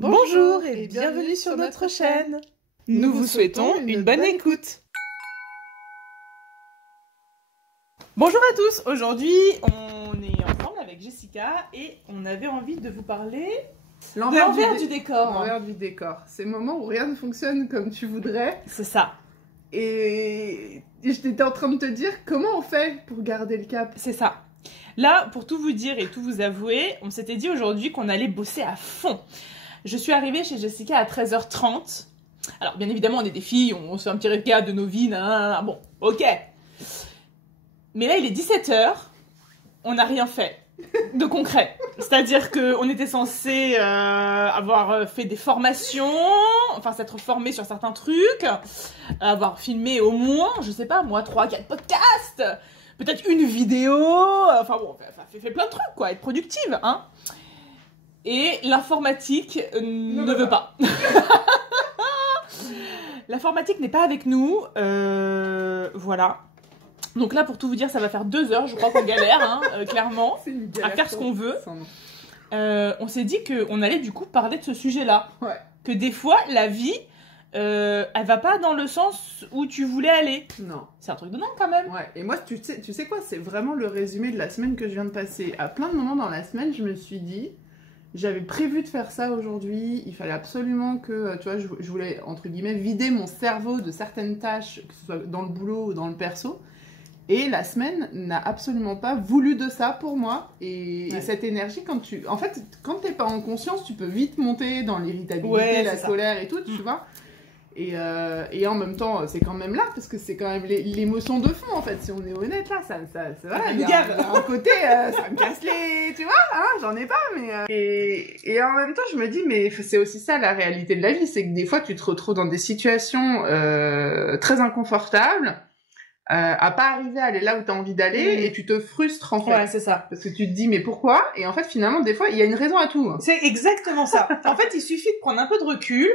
Bonjour et bienvenue sur notre chaîne. Nous vous souhaitons une bonne écoute. Bonjour à tous, aujourd'hui on est ensemble avec Jessica et on avait envie de vous parler de l'envers du décor. L'envers du décor, c'est le moment où rien ne fonctionne comme tu voudrais. C'est ça. Et j'étais en train de te dire comment on fait pour garder le cap. C'est ça. Là, pour tout vous dire et tout vous avouer, on s'était dit aujourd'hui qu'on allait bosser à fond. Je suis arrivée chez Jessica à 13h30. Alors, bien évidemment, on est des filles, on se fait un petit récap de nos vies, bon, ok. Mais là, il est 17h, on n'a rien fait de concret. C'est-à-dire qu'on était censé avoir fait des formations, enfin s'être formé sur certains trucs, avoir filmé au moins, je sais pas, moi, 3-4 podcasts, peut-être une vidéo, enfin bon, fait plein de trucs, quoi, être productive, hein. Et l'informatique ne veut pas. L'informatique n'est pas avec nous, voilà. Donc là, pour tout vous dire, ça va faire 2 heures, je crois qu'on galère, hein, clairement, à faire ce qu'on veut. On s'est dit qu'on allait du coup parler de ce sujet-là. Ouais. Que des fois, la vie, elle va pas dans le sens où tu voulais aller. Non. C'est un truc de dingue quand même. Ouais, et moi, tu sais quoi, c'est vraiment le résumé de la semaine que je viens de passer. À plein de moments dans la semaine, je me suis dit... J'avais prévu de faire ça aujourd'hui, il fallait absolument que, tu vois, je voulais, entre guillemets, vider mon cerveau de certaines tâches, que ce soit dans le boulot ou dans le perso. Et la semaine n'a absolument pas voulu de ça pour moi. Et cette énergie, en fait, quand t'es pas en conscience, tu peux vite monter dans l'irritabilité, la colère et tout, tu vois. Et en même temps, c'est quand même là, parce que c'est quand même l'émotion de fond, en fait, si on est honnête, là, voilà, il y a un côté, ça me casse les... Tu vois, hein, j'en ai pas, mais... Et en même temps, je me dis, mais c'est aussi ça, la réalité de la vie, c'est que des fois, tu te retrouves dans des situations très inconfortables, à pas arriver à aller là où t'as envie d'aller, et tu te frustres, en fait. Ouais, c'est ça. Parce que tu te dis, mais pourquoi? Et en fait, finalement, des fois, il y a une raison à tout. C'est exactement ça. En fait, il suffit de prendre un peu de recul...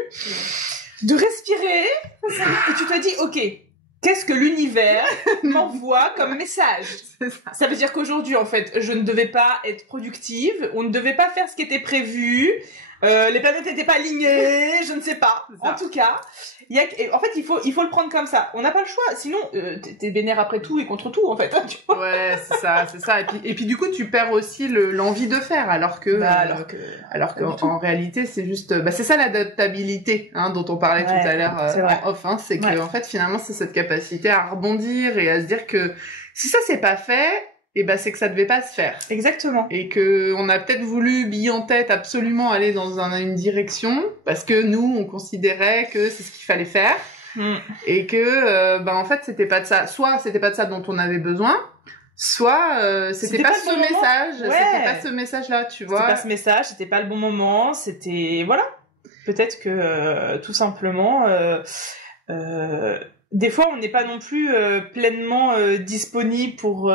de respirer, et tu te dis, ok, qu'est-ce que l'univers m'envoie comme message? Ça veut dire qu'aujourd'hui, en fait, je ne devais pas être productive, on ne devait pas faire ce qui était prévu, les planètes n'étaient pas alignées, je ne sais pas. En tout cas, en fait, il faut le prendre comme ça. On n'a pas le choix, sinon, t'es vénère après tout et contre tout, en fait. Tu vois. Ouais, c'est ça. Et puis du coup, tu perds aussi l'envie de faire, alors que en réalité, c'est juste, c'est ça l'adaptabilité, hein, dont on parlait tout à l'heure en off, hein, c'est que en fait, finalement, c'est cette capacité à rebondir et à se dire que si ça c'est pas fait, et c'est que ça devait pas se faire. Exactement. Et que on a peut-être voulu, bille en tête, absolument aller dans une direction, parce que nous, on considérait que c'est ce qu'il fallait faire. Et que, en fait, c'était pas de ça. Soit c'était pas de ça dont on avait besoin, soit c'était pas ce message. C'était pas ce message-là, tu vois. C'était pas ce message, c'était pas le bon moment, c'était... Voilà. Peut-être que, tout simplement... des fois, on n'est pas non plus pleinement disponible pour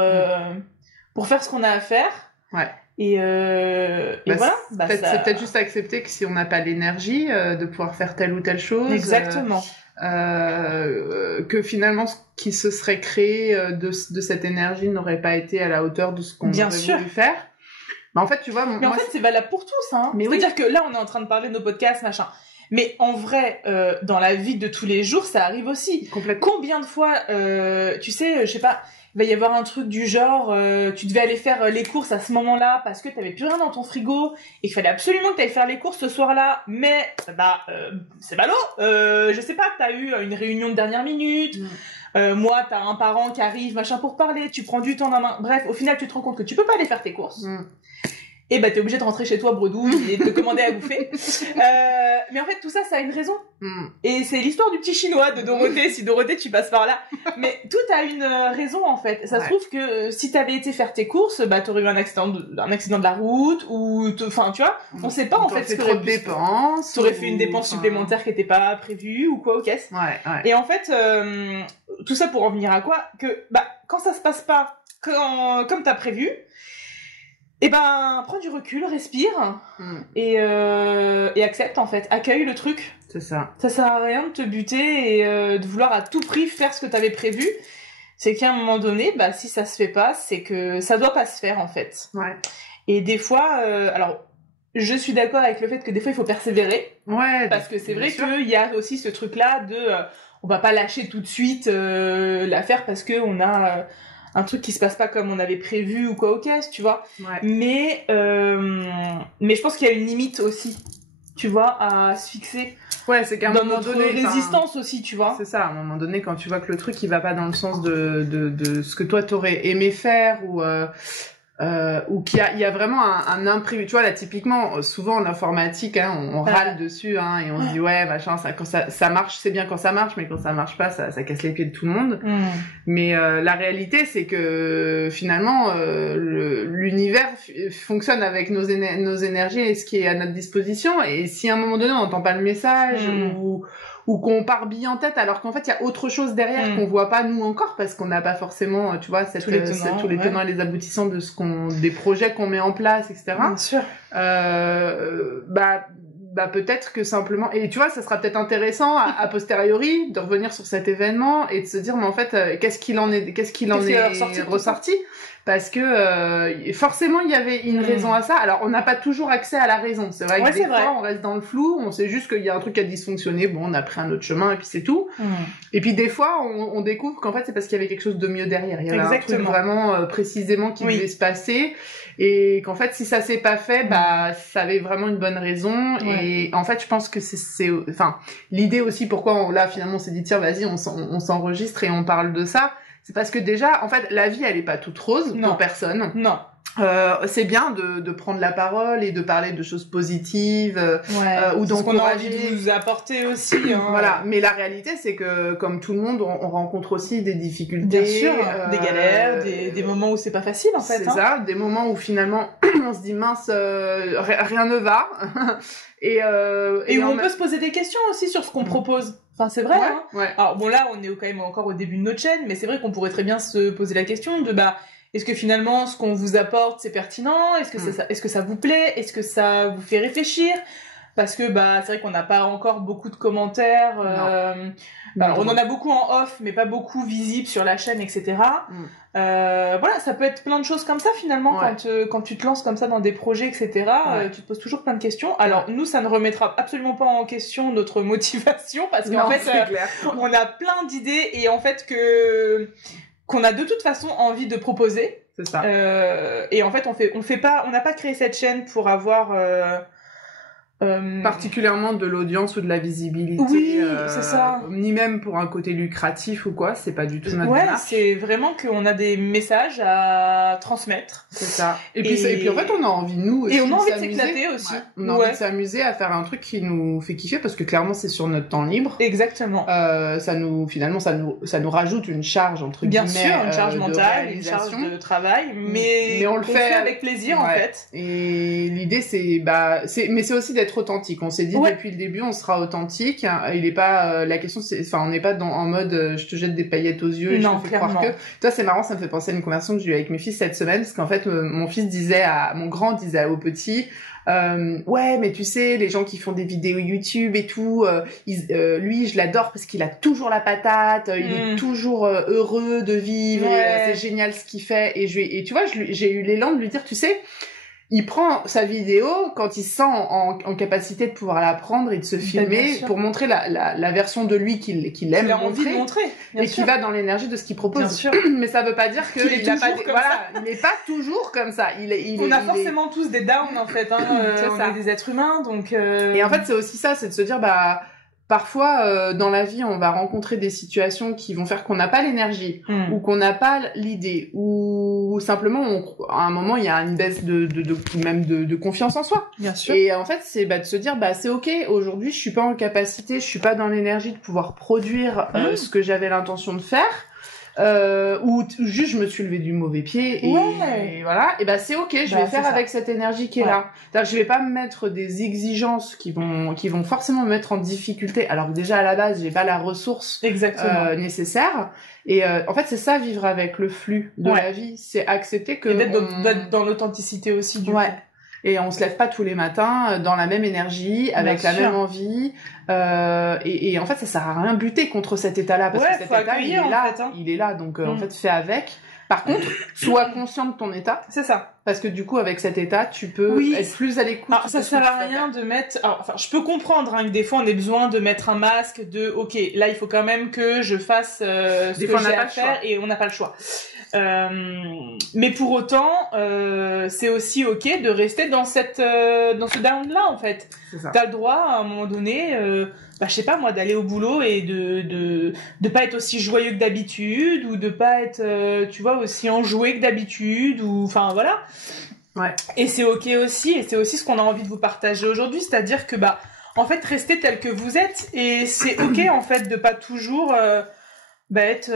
faire ce qu'on a à faire. Ouais. Et voilà. C'est peut-être juste accepter que si on n'a pas l'énergie de pouvoir faire telle ou telle chose. Exactement. Que finalement, ce qui se serait créé de cette énergie n'aurait pas été à la hauteur de ce qu'on aurait voulu faire. Mais en fait, tu vois... Mais en fait, c'est valable pour tous, hein. C'est-à-dire que là, on est en train de parler de nos podcasts, machin. Mais en vrai, dans la vie de tous les jours, ça arrive aussi. Complètement. Combien de fois, tu sais, je sais pas, il va y avoir un truc du genre, tu devais aller faire les courses à ce moment-là parce que t'avais plus rien dans ton frigo et qu'il fallait absolument que t'ailles faire les courses ce soir-là, mais c'est ballot. Je sais pas, t'as eu une réunion de dernière minute. Moi, t'as un parent qui arrive, machin, pour parler, tu prends du temps dans main. Bref, au final, tu te rends compte que tu peux pas aller faire tes courses. Et t'es obligé de rentrer chez toi bredouille et de te commander à bouffer. Mais en fait, tout ça, ça a une raison. Et c'est l'histoire du petit chinois de Dorothée, si Dorothée, tu passes par là. Mais tout a une raison, en fait. Ça se trouve que si t'avais été faire tes courses, t'aurais eu un accident de la route, ou, enfin, tu vois, on sait pas, en fait, ce que trop de dépenses. T'aurais fait une dépense supplémentaire qui était pas prévue, ou quoi, ok. Et en fait, tout ça pour en venir à quoi? Que, quand ça se passe pas comme t'as prévu, prends du recul, respire, et accepte, en fait. Accueille le truc. C'est ça. Ça sert à rien de te buter et de vouloir à tout prix faire ce que t'avais prévu. C'est qu'à un moment donné, si ça se fait pas, c'est que ça doit pas se faire, en fait. Ouais. Et des fois, alors, je suis d'accord avec le fait que des fois il faut persévérer. Ouais. Parce que c'est vrai qu'il y a aussi ce truc-là de on va pas lâcher tout de suite l'affaire parce que on a un truc qui se passe pas comme on avait prévu ou quoi aux caisses, tu vois. Ouais. Mais je pense qu'il y a une limite aussi, tu vois, à se fixer. Ouais, c'est qu'à un moment donné, résistance aussi, tu vois. C'est ça, à un moment donné, quand tu vois que le truc il va pas dans le sens de ce que toi t'aurais aimé faire ou qu'il y a vraiment un imprévu. Tu vois, là, typiquement, souvent en informatique, hein, on râle dessus, hein, et on se dit, ouais, machin, quand ça marche, c'est bien quand ça marche, mais quand ça marche pas, ça casse les pieds de tout le monde. Mais la réalité, c'est que finalement, l'univers fonctionne avec nos énergies et ce qui est à notre disposition. Et si à un moment donné, on n'entend pas le message ou qu'on part bille en tête, alors qu'en fait, il y a autre chose derrière qu'on voit pas nous encore, parce qu'on n'a pas forcément, tu vois, tous les tenants et les aboutissants des projets qu'on met en place, etc. Bien sûr. Peut-être que simplement, et tu vois, ça sera peut-être intéressant à posteriori de revenir sur cet événement et de se dire, mais en fait, qu'est-ce qu'il en est ressorti? Parce que forcément il y avait une raison à ça. Alors on n'a pas toujours accès à la raison. C'est vrai que des fois on reste dans le flou, on sait juste qu'il y a un truc qui a dysfonctionné, bon on a pris un autre chemin et puis c'est tout. Et puis des fois on découvre qu'en fait c'est parce qu'il y avait quelque chose de mieux derrière. Il y avait un truc vraiment précisément qui devait se passer et qu'en fait si ça s'est pas fait, ça avait vraiment une bonne raison. Et en fait je pense que c'est l'idée aussi pourquoi là finalement on s'est dit tiens vas-y on s'enregistre et on parle de ça. C'est parce que déjà, en fait, la vie, elle est pas toute rose pour personne. Non. C'est bien de prendre la parole et de parler de choses positives ou d'encourager. Ce qu'on a envie de vous apporter aussi. Hein. Voilà. Mais la réalité, c'est que comme tout le monde, on rencontre aussi des difficultés. Bien sûr, des galères, des moments où c'est pas facile en fait. C'est ça, des moments où finalement on se dit mince, rien ne va. et où on peut se poser des questions aussi sur ce qu'on propose. Enfin, c'est vrai, hein. Ouais. Alors, bon, là, on est quand même encore au début de notre chaîne, mais c'est vrai qu'on pourrait très bien se poser la question de, est-ce que finalement, ce qu'on vous apporte, c'est pertinent? Est-ce que ça vous plaît? Est-ce que ça vous fait réfléchir? Parce que, c'est vrai qu'on n'a pas encore beaucoup de commentaires, on en a beaucoup en off, mais pas beaucoup visibles sur la chaîne, etc. Voilà, ça peut être plein de choses comme ça finalement quand tu te lances comme ça dans des projets, etc. Tu te poses toujours plein de questions. Alors nous, ça ne remettra absolument pas en question notre motivation parce qu'en fait, on a plein d'idées et en fait qu'on a de toute façon envie de proposer. C'est ça. Et en fait, on n'a pas créé cette chaîne pour avoir particulièrement de l'audience ou de la visibilité. Oui, c'est ça. Ni même pour un côté lucratif ou quoi, c'est pas du tout notre démarche. C'est vraiment qu'on a des messages à transmettre. C'est ça. Et puis en fait, on a envie, nous aussi, et on a envie de s'éclater aussi. Ouais. On a envie de s'amuser à faire un truc qui nous fait kiffer parce que clairement, c'est sur notre temps libre. Exactement. Finalement, ça nous rajoute une charge, entre guillemets. Bien sûr, une charge mentale, une charge de travail, mais on le fait avec plaisir, en fait. Et l'idée, mais c'est aussi d'être authentique. On s'est dit depuis le début, on sera authentique. Il est pas la question, on n'est pas en mode je te jette des paillettes aux yeux et je te fais croire que. Toi, c'est marrant, ça me fait penser à une conversation que j'ai eue avec mes fils cette semaine, parce qu'en fait, mon grand disait au petit. Ouais, mais tu sais, les gens qui font des vidéos YouTube et tout, lui, je l'adore parce qu'il a toujours la patate, il est toujours heureux de vivre, et, c'est génial ce qu'il fait. Et tu vois, j'ai eu l'élan de lui dire, tu sais. Il prend sa vidéo quand il se sent en capacité de pouvoir la prendre et de se filmer pour montrer la version de lui qu'il aime il a envie de montrer et qui va dans l'énergie de ce qu'il propose. Bien sûr. Mais ça veut pas dire qu'il a pas il n'est pas toujours comme ça. On a forcément tous des downs en fait, on est des êtres humains donc Et en fait, c'est aussi ça, c'est de se dire parfois, dans la vie, on va rencontrer des situations qui vont faire qu'on n'a pas l'énergie, ou qu'on n'a pas l'idée, ou simplement, à un moment, il y a une baisse de confiance en soi. Bien sûr. Et en fait, c'est de se dire, c'est ok, aujourd'hui, je suis pas en capacité, je suis pas dans l'énergie de pouvoir produire ce que j'avais l'intention de faire. Ou juste je me suis levée du mauvais pied et voilà, et c'est ok, je vais faire avec cette énergie qui est là. C'est-à-dire que je vais pas me mettre des exigences qui vont forcément me mettre en difficulté, alors que déjà à la base j'ai pas la ressource nécessaire. Et en fait c'est ça, vivre avec le flux de la vie, c'est accepter que et d'être dans l'authenticité aussi du coup. Et on se lève pas tous les matins dans la même énergie, avec la même envie. Et en fait, ça sert à rien de lutter contre cet état-là, parce que cet état, il est là. Il est là, donc en fait, fais avec. Par contre, sois conscient de ton état. C'est ça. Parce que du coup, avec cet état, tu peux être plus à l'écoute. Alors, ça sert à rien de mettre... Alors, enfin, je peux comprendre que des fois, on ait besoin de mettre un masque, OK, là, il faut quand même que je fasse ce que j'ai à faire, et on n'a pas le choix. Mais pour autant, c'est aussi OK de rester dans ce down-là, en fait. C'est ça. T'as le droit, à un moment donné... je sais pas moi, d'aller au boulot et de pas être aussi joyeux que d'habitude, ou de pas être tu vois, aussi enjoué que d'habitude, ou enfin voilà. Ouais. Et c'est OK aussi, et c'est aussi ce qu'on a envie de vous partager aujourd'hui, c'est-à-dire que en fait, restez tel que vous êtes, et c'est OK en fait de pas toujours être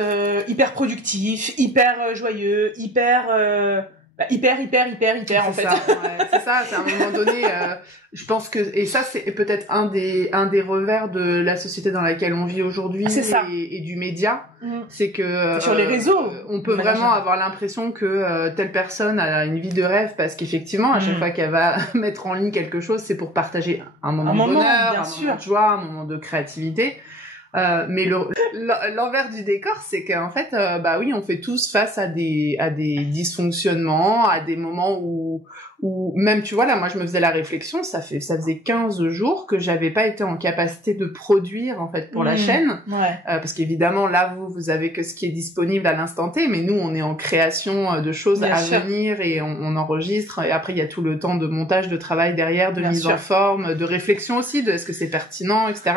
hyper productif, hyper joyeux, hyper en fait. Ça, ouais, c'est ça, c'est à un moment donné, je pense que, et ça c'est peut-être un des revers de la société dans laquelle on vit aujourd'hui et du média, c'est que sur les réseaux, on peut vraiment avoir l'impression que telle personne a une vie de rêve, parce qu'effectivement à chaque fois qu'elle va mettre en ligne quelque chose, c'est pour partager un moment de bonheur, un moment de joie, un moment de créativité. Mais l'envers du décor, c'est qu'en fait, oui, on fait tous face à des dysfonctionnements, à des moments où même, tu vois, là, moi, je me faisais la réflexion, ça faisait 15 jours que j'avais pas été en capacité de produire, en fait, pour la chaîne. Ouais. Parce qu'évidemment, là, vous avez que ce qui est disponible à l'instant T, mais nous, on est en création de choses à venir, et on enregistre, et après, il y a tout le temps de montage, de travail derrière, de mise en forme, de réflexion aussi, de est-ce que c'est pertinent, etc.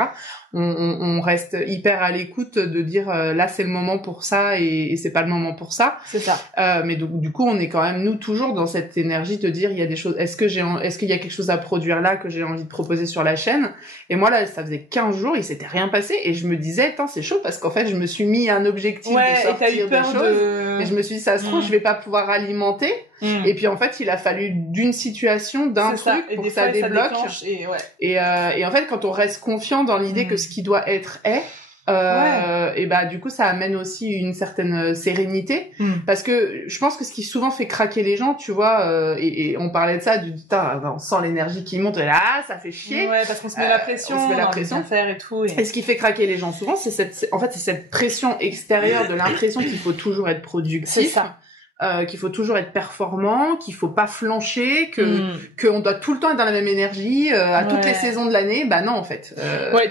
On reste hyper à l'écoute de dire là c'est le moment pour ça, et c'est pas le moment pour ça. C'est ça. Mais du coup on est quand même nous toujours dans cette énergie de dire il y a des choses, est-ce qu'il y a quelque chose à produire là que j'ai envie de proposer sur la chaîne. Et moi là ça faisait 15 jours, il s'était rien passé, et je me disais attends c'est chaud, parce qu'en fait je me suis mis un objectif de sortir des choses, et je me suis dit ça se trouve je vais pas pouvoir alimenter. Et puis en fait il a fallu d'une situation, d'un truc pour que ça débloque, et en fait quand on reste confiant dans l'idée que ce qui doit être est, et du coup ça amène aussi une certaine sérénité, parce que je pense que ce qui souvent fait craquer les gens, tu vois, et on parlait de ça, on sent l'énergie qui monte, et là ça fait chier, parce qu'on se met la pression, on se met la pression de faire et tout, et ce qui fait craquer les gens souvent, c'est cette pression extérieure de l'impression qu'il faut toujours être productif. C'est ça. Qu'il faut toujours être performant, qu'il faut pas flancher, qu'on doit tout le temps être dans la même énergie à toutes les saisons de l'année. Bah non en fait.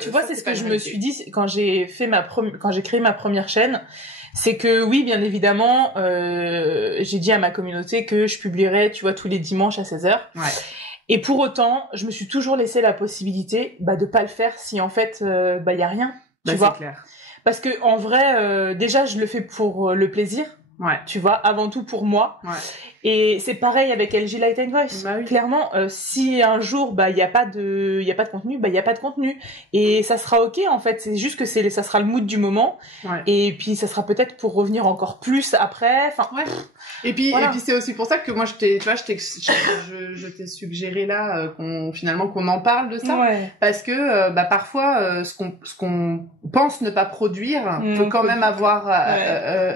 Tu vois, c'est ce que je me suis dit quand j'ai créé ma première chaîne, c'est que oui, bien évidemment, j'ai dit à ma communauté que je publierais, tu vois, tous les dimanches à 16h. Ouais. Et pour autant, je me suis toujours laissé la possibilité de pas le faire si en fait y a rien, tu vois. C'est clair. Parce que en vrai déjà je le fais pour le plaisir. Ouais. Tu vois, avant tout pour moi. Ouais. Et c'est pareil avec LG Light and Voice. Oui. Clairement, si un jour il y a pas de contenu, il y a pas de contenu, et ça sera OK en fait, c'est juste que ça sera le mood du moment. Ouais. Et puis ça sera peut-être pour revenir encore plus après, Et puis c'est aussi pour ça que moi je t'ai suggéré là qu'on en parle de ça, parce que parfois ce qu'on pense ne pas produire peut quand même avoir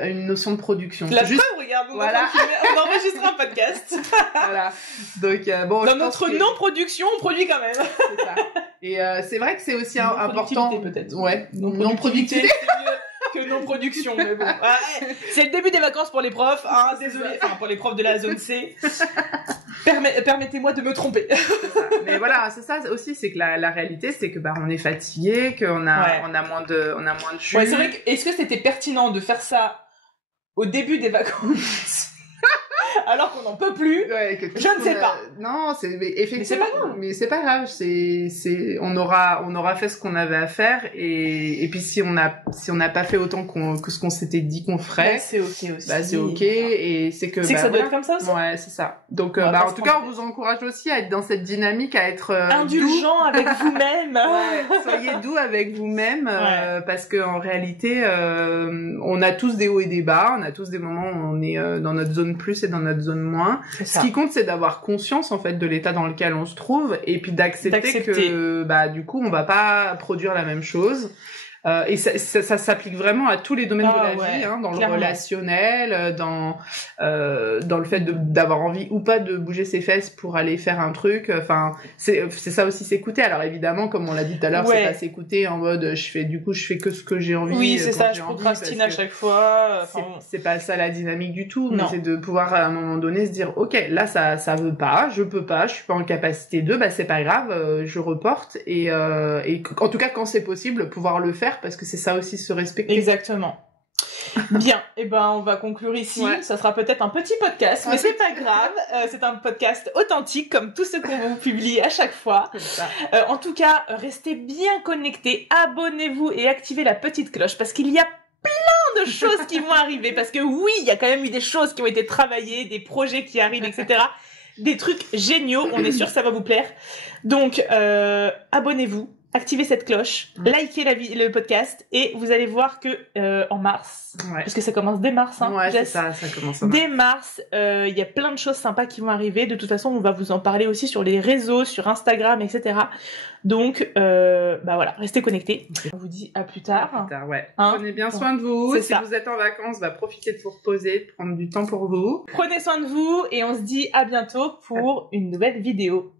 une notion de production. La preuve, regarde, on enregistre un podcast. Voilà. Donc dans notre non-production, on produit quand même. C'est ça. Et c'est vrai que c'est aussi important, peut-être. Ouais. Non-productivité, c'est mieux que non-production, mais bon. C'est le début des vacances pour les profs, hein, désolé, pour les profs de la zone C. Permettez-moi de me tromper. Mais voilà, c'est ça aussi, c'est que la réalité, c'est que on est fatigué, qu'on a moins de jus. Ouais, c'est vrai que est-ce que c'était pertinent de faire ça au début des vacances? Alors qu'on n'en peut plus, je ne sais pas. Non, effectivement. Mais c'est pas grave. On aura fait ce qu'on avait à faire, et puis si on n'a pas fait autant que ce qu'on s'était dit qu'on ferait, c'est OK aussi. C'est OK, et c'est que ça doit être comme ça aussi. Ouais, c'est ça. Donc en tout cas, on vous encourage aussi à être dans cette dynamique, à être indulgent avec vous-même. Ouais, soyez doux avec vous-même, parce que en réalité, on a tous des hauts et des bas, on a tous des moments où on est dans notre zone plus et dans notre zone moins. Ce qui compte, c'est d'avoir conscience en fait de l'état dans lequel on se trouve, et puis d'accepter que du coup on va pas produire la même chose, Et ça s'applique vraiment à tous les domaines de la vie, hein, dans clairement. le relationnel, dans le fait d'avoir envie ou pas de bouger ses fesses pour aller faire un truc. Enfin, c'est ça aussi, s'écouter. Alors évidemment, comme on l'a dit tout à l'heure, c'est pas s'écouter en mode je fais que ce que j'ai envie. Oui, c'est ça, je procrastine à chaque fois. C'est pas ça la dynamique du tout, Non. mais c'est de pouvoir à un moment donné se dire ok, là ça veut pas, je peux pas, je suis pas en capacité de, bah c'est pas grave, je reporte et en tout cas quand c'est possible, pouvoir le faire parce que c'est ça aussi se respecter. Exactement. Bien, et ben on va conclure ici. Ça sera peut-être un petit podcast, mais c'est pas grave. C'est un podcast authentique comme tout ce qu'on vous publie à chaque fois. En tout cas, restez bien connectés, abonnez-vous et activez la petite cloche parce qu'il y a plein de choses qui vont arriver. Parce que oui, il y a quand même eu des choses qui ont été travaillées, des projets qui arrivent, etc. Des trucs géniaux. On est sûr que ça va vous plaire. Donc, abonnez-vous. Activez cette cloche, likez le podcast et vous allez voir que en mars, parce que ça commence dès mars, hein, c'est ça commence en mars. Dès mars, il y a plein de choses sympas qui vont arriver. De toute façon, on va vous en parler aussi sur les réseaux, sur Instagram, etc. Donc, voilà, restez connectés. Okay. On vous dit à plus tard. À plus tard, hein. Prenez bien soin de vous. Si vous êtes en vacances, profitez de vous reposer, de prendre du temps pour vous. Prenez soin de vous et on se dit à bientôt pour une nouvelle vidéo.